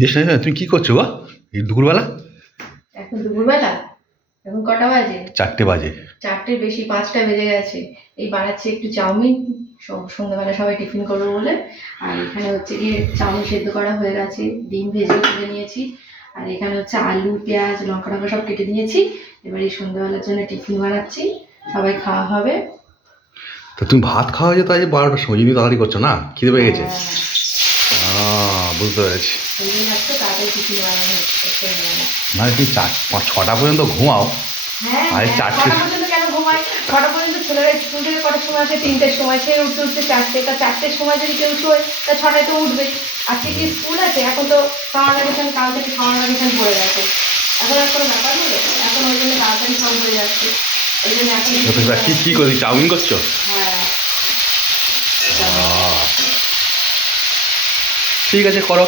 বেশ না, তুমি কি করছো গো এই দুপুরবেলা? এখন দুপুরবেলা, এখন কটা বাজে? 4টে বাজে। 4টে বেশি, 5টা বেজে গেছে। এই বানাচ্ছি একটু চাউমিন, সন্ধ্যাবেলা সবাই টিফিন করবে বলে। আর এখানে হচ্ছে গিয়ে চাউমিন সেদ্ধ করা হয়ে গেছে, ডিম ভেজেও তুলে নিয়েছি। আর এখানে হচ্ছে আলু পেঁয়াজ লঙ্কা টঙ্কা সব কেটে নিয়েছি। এবার এই সন্ধ্যাবেলার জন্য টিফিন বানাচ্ছি, সবাই খাওয়া হবে। তো তুমি ভাত খাওয়া যেত আজ 12টার সময়, জিনিস তাড়াতাড়ি করছো না, খিদে পেয়ে গেছে। বুঝতে পেরেছি। ওই জন্য আজকে তাড়াতাড়ি টিফিন বানানো হচ্ছে সন্ধ্যাবেলা। মানে তুমি 4-5-6টা পর্যন্ত ঘুমাও? হ্যাঁ, আর হ্যাঁ, 4টে? 6টা পর্যন্ত কেন ঘুমাই? 6টা পর্যন্ত ছেলেরা স্কুল থেকে কটার সময় আসে? 3টের সময়। সে উঠতে উঠতে 4টে, তা 4টের সময় যদি কেউ শোয় তা 6টায় তো উঠবে। আজকে কি স্কুল আছে? এখন তো সামার ভ্যাকেশন, কাল থেকে সামার ভ্যাকেশন পড়ে গেছে। এখন আর কোনো ব্যাপার হলো, এখন ওই জন্য তাড়াতাড়ি সব হয়ে যাচ্ছে। ওই জন্য এখন কি কি করছি, চাউমিন করছো? হ্যাঁ, ঠিক আছে, করো।